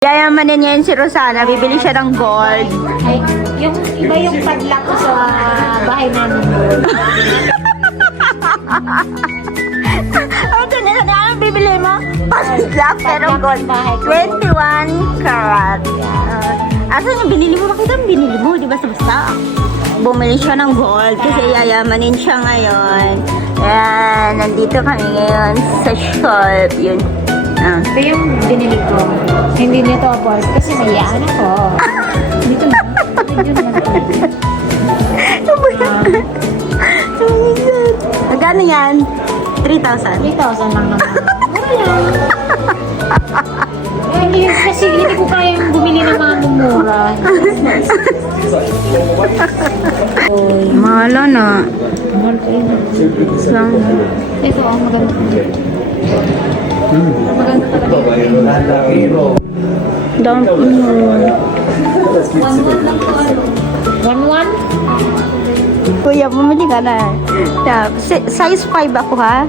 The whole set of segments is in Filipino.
Yayamanin niya yun si Rosana. Bibili siya ng gold. Ay, yung iba yung padlock ko sa bahay namin. Okay, anong bibili mo? Padlock, pero gold. 21 karat. Asan yung binili mo? Bakit ang binili mo? Di basta-basta. Bumili siya ng gold kasi yayamanin siya ngayon. Ayan, nandito kami ngayon sa shop. Yun. Ito yung binili ko. Hindi nito apport kasi mayaan ako. Dito lang. Dito lang. Magkano yan? 3,000. 3,000 lang naman. Hindi, kasi hindi ko kayang bumili ng mga mumura. Mahal na. Mahal ko yun. Isang... Ito, ang maganda. Maganda talaga. Down payment. 1-1 lang po. 1-1? Kuya, bumili ka na. Size 5 ako, ha?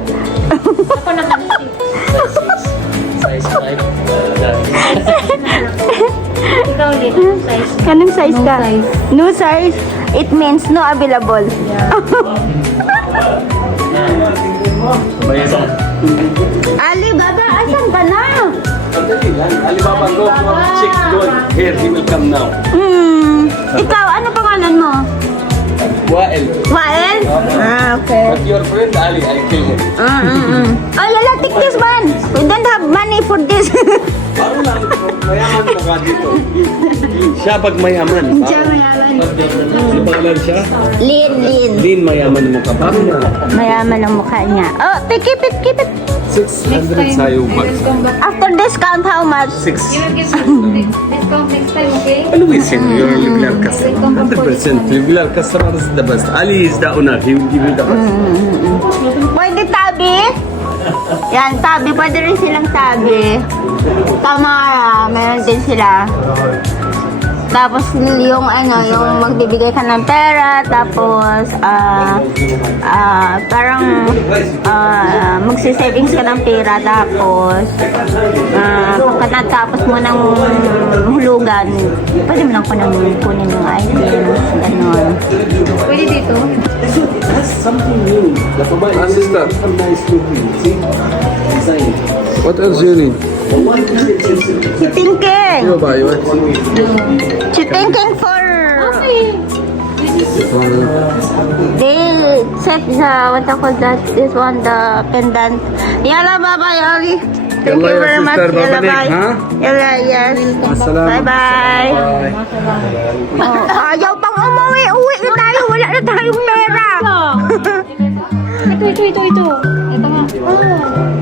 Ako naman 6. Size 5. Ikaw ulit, size. Anong size No ka? size. No size? It means no available. Alibaba, asan ka na? Alibaba, go for check gold. Here, he will come now. Ikaw, ano pangalan mo? Wael. Wael? Okay. But your friend Ali, I kill him. Oh, lala, take this one. We don't have money for this. Paano lang, mayaman mo ka dito. Siya pag mayaman. Siya mayaman. Ano pangalan siya? Lin, Lin. Din mayaman mo ka. Paano na? Mayaman ang mukha niya. Oh, keep it, keep it. 600 sa'yo ba? After discount, how much? 6. You will give discount next time, okay? Always in your regular customer. 100% regular customer is the best. Ali is the owner. He will give you the best. Pwede tabi? Yan, tabi. Pwede rin silang tabi. Tama, meron din sila. Tapos yung ano, yung magbibigay ka ng pera, tapos parang magsisavings ka ng pera, tapos pagka natapos mo ng hulugan, pwede mo lang kunin yung items, gano'n. Pwede dito? That's something new. Sister. Nice looking. See? Design. What else you need? Si Tingking! You buy what? Si Tingking for... Okay. They check the, what I call that, this one, the pendant. Yala, bye-bye, Ali. Thank you Yalla, very ya, much. sister. Yala, Babalik, bye. ha? Yala, yes. Assalamu. Bye-bye. Bye. Oh, ayaw pang umuwi. Uwi na tayo. Wala na tayong pera. Ito. Ito nga. Oh.